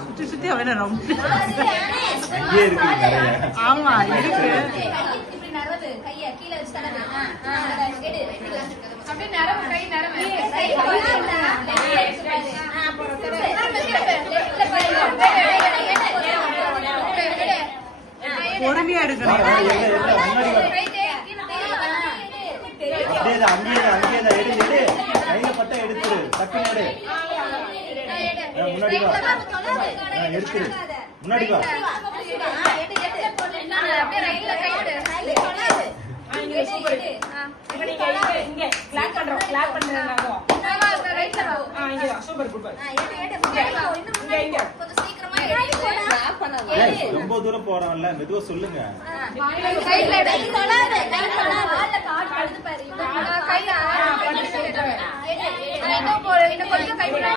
சுத்தி சுத்தி அவன ரொம்ப ஆமா இருக்கு. கைய கீழே வச்சு தடவு. அப்படியே நரம்பு கை நரம்பு பொறுமையா எடுக்கணும். ரொம்ப தூரம் போறோம்ல, மெதுவா சொல்லுங்க.